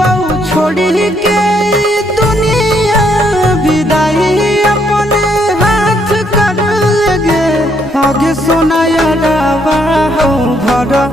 बहू छोड़ी के दुनिया विदाई अपने हाथ कर लगे आगे सोना यारा हो भरा